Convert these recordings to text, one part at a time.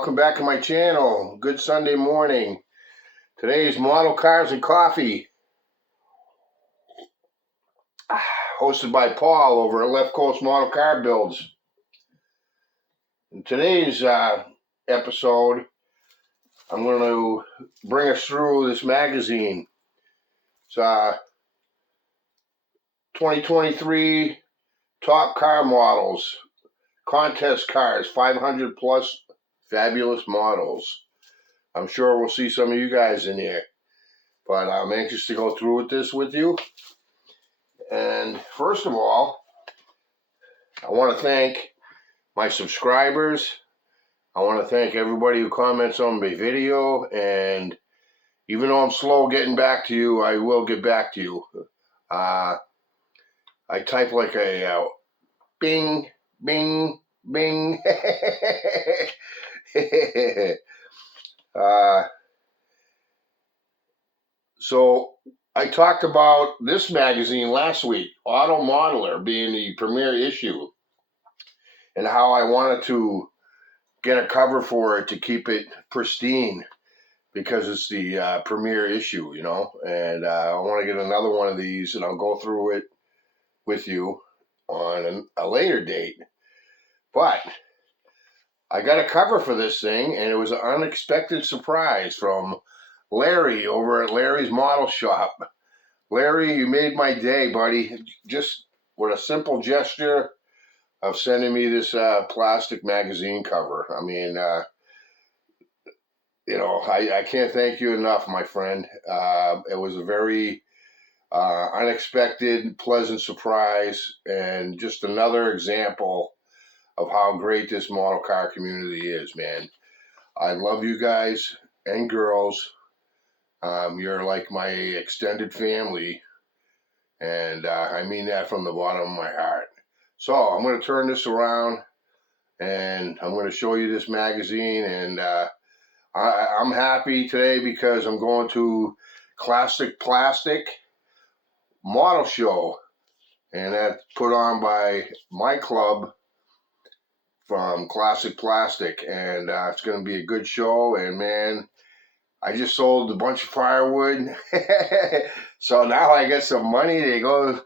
welcome back to my channel. Good Sunday morning. Today's Model Cars and Coffee, hosted by Paul over at Left Coast Model Car Builds. In today's episode, I'm going to bring us through this magazine. It's 2023 top car models, contest cars, 500 plus fabulous models. I'm sure we'll see some of you guys in here, but I'm anxious to go through with you. And first of all, I want to thank my subscribers. I want to thank everybody who comments on my video, and even though I'm slow getting back to you, I will get back to you. I type like a bing, bing, bing. So I talked about this magazine last week, Auto Modeler being the premier issue, and how I wanted to get a cover for it to keep it pristine because it's the premier issue, you know, and I want to get another one of these, and I'll go through it with you on a later date. But I got a cover for this thing, and it was an unexpected surprise from Larry over at Larry's Model Shop. Larry, you made my day, buddy. Just with a simple gesture of sending me this plastic magazine cover. I mean, you know, I can't thank you enough, my friend. It was a very unexpected, pleasant surprise, and just another example of how great this model car community is, man. I love you guys and girls. You're like my extended family, and I mean that from the bottom of my heart. So I'm going to turn this around, and I'm going to show you this magazine, and I'm happy today because I'm going to Classic Plastic Model Show, and that's put on by my club from Classic Plastic, and it's going to be a good show. And man, I just sold a bunch of firewood, so now I get some money to go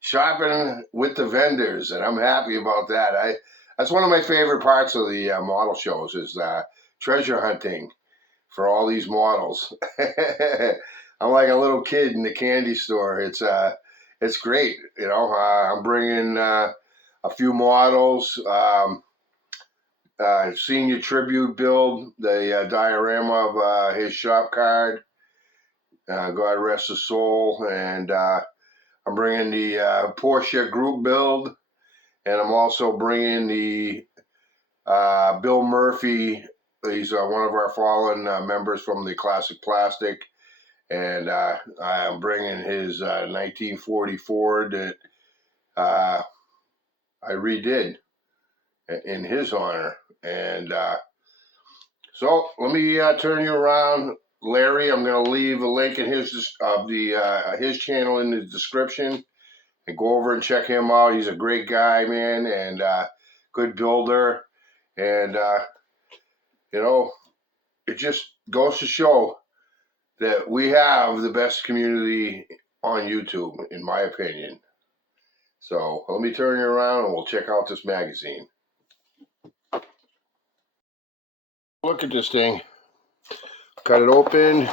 shopping with the vendors, and I'm happy about that. That's one of my favorite parts of the model shows is treasure hunting for all these models. I'm like a little kid in the candy store. It's great, you know. I'm bringing a few models. Senior tribute build, the diorama of his shop card. God rest his soul. And I'm bringing the Porsche group build, and I'm also bringing the Bill Murphy. He's one of our fallen members from the Classic Plastic, and I'm bringing his 1940 Ford that I redid in his honor. And so let me turn you around, Larry. I'm going to leave a link in his channel in the description, and go over and check him out. He's a great guy, man, and good builder. And you know, it just goes to show that we have the best community on YouTube, in my opinion. So let me turn you around, and we'll check out this magazine. Look at this thing. Cut it open.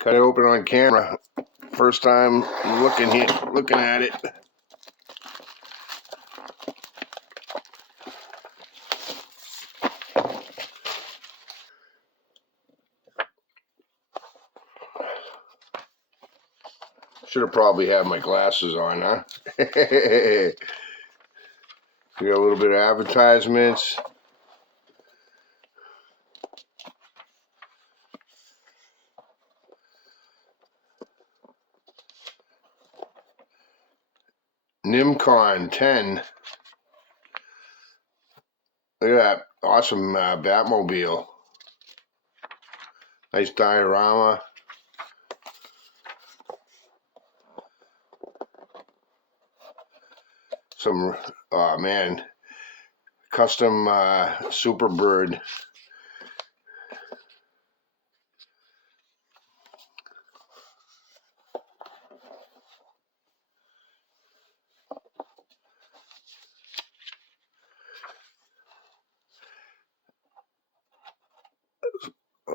Cut it open on camera. First time looking at it. Should have probably had my glasses on, huh? We got a little bit of advertisements. NimCon 10. Look at that awesome Batmobile. Nice diorama. Oh man, custom Super Bird.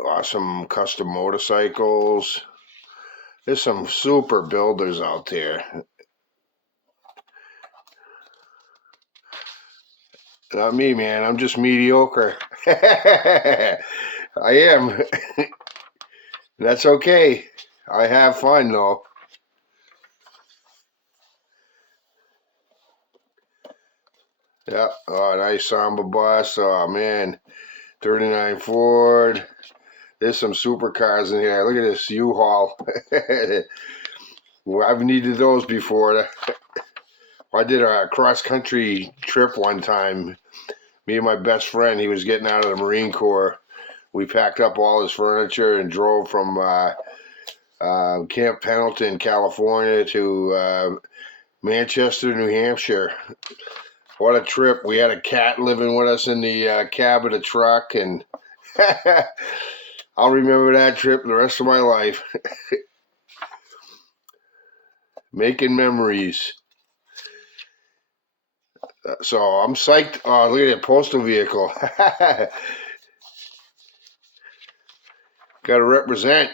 Awesome custom motorcycles. There's some super builders out there. Not me, man. I'm just mediocre. I am. That's okay. I have fun, though. Yeah. Oh, nice Samba bus. Oh, man. 39 Ford. There's some supercars in here. Look at this U-Haul. Well, I've needed those before. I did a cross-country trip one time. Me and my best friend, he was getting out of the Marine Corps. We packed up all his furniture and drove from Camp Pendleton, California to Manchester, New Hampshire. What a trip. We had a cat living with us in the cab of the truck, and I'll remember that trip the rest of my life. Making memories. So I'm psyched. Oh, look at that postal vehicle. Got to represent.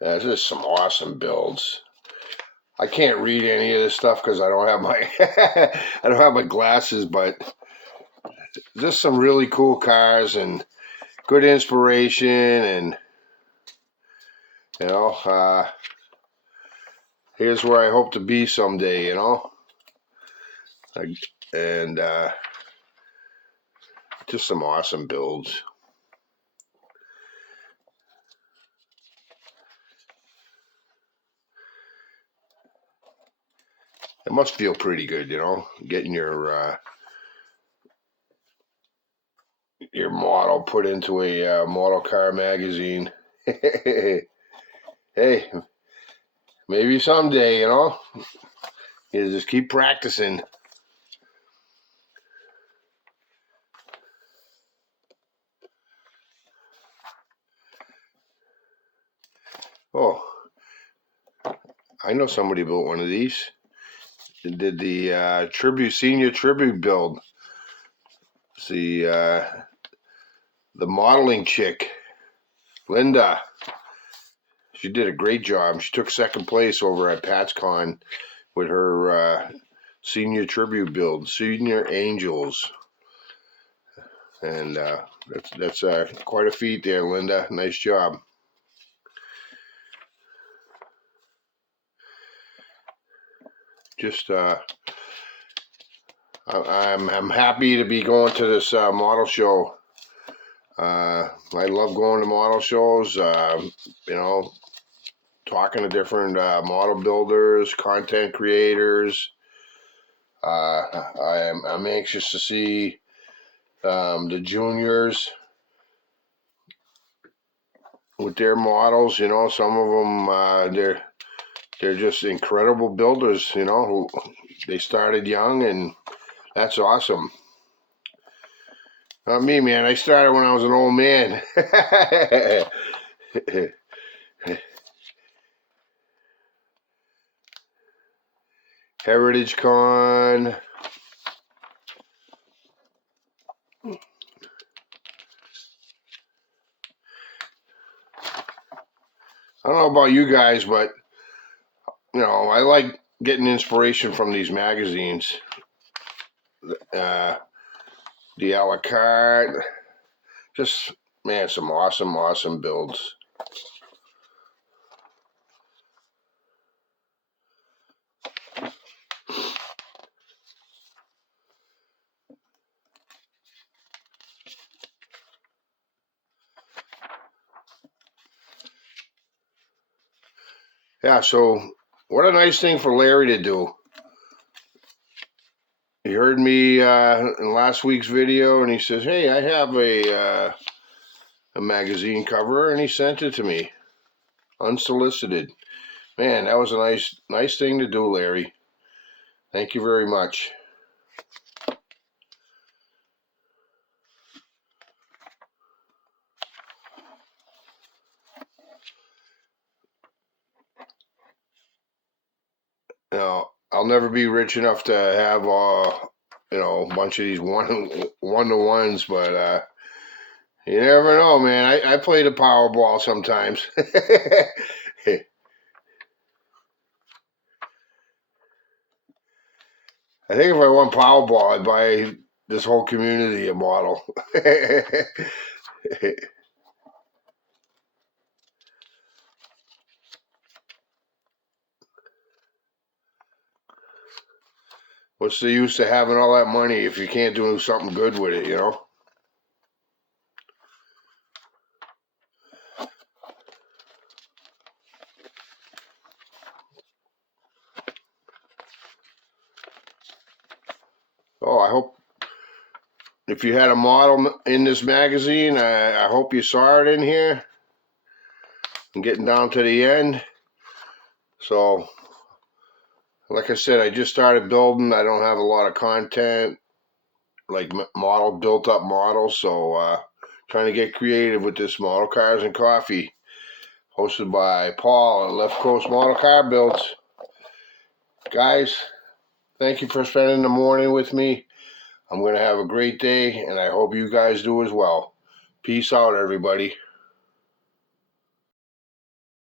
This is some awesome builds. I can't read any of this stuff because I don't have my I don't have my glasses, but just some really cool cars and good inspiration, and you know, here's where I hope to be someday, you know, and just some awesome builds. It must feel pretty good, you know, getting your model put into a model car magazine. Hey, maybe someday, you know, you just keep practicing. Oh, I know somebody built one of these. They did the senior tribute build. It's the modeling chick, Linda. She did a great job. She took second place over at PatsCon with her senior tribute build, Senior Angels. And that's quite a feat there, Linda. Nice job. Just I'm happy to be going to this model show. I love going to model shows. You know, talking to different model builders, content creators. I'm anxious to see the juniors with their models. You know, some of them they're just incredible builders. You know, who they started young, and that's awesome. Not me, man. I started when I was an old man. Heritage Con. I don't know about you guys, but you know, I like getting inspiration from these magazines. The a la carte. Just, man, some awesome builds. Yeah, so what a nice thing for Larry to do. He heard me in last week's video, and he says, "Hey, I have a magazine cover," and he sent it to me, unsolicited. Man, that was a nice thing to do, Larry. Thank you very much. You know, I'll never be rich enough to have a bunch of these one-to-ones, but you never know, man. I play the Powerball sometimes. I think if I won Powerball, I'd buy this whole community a model. What's the use of having all that money if you can't do something good with it, you know? Oh, I hope if you had a model in this magazine, I hope you saw it in here. I'm getting down to the end. So, like I said, I just started building. I don't have a lot of content, like built up models. So, trying to get creative with this Model Cars and Coffee, hosted by Paul at Left Coast Model Car Builds. Guys, thank you for spending the morning with me. I'm going to have a great day, and I hope you guys do as well. Peace out, everybody.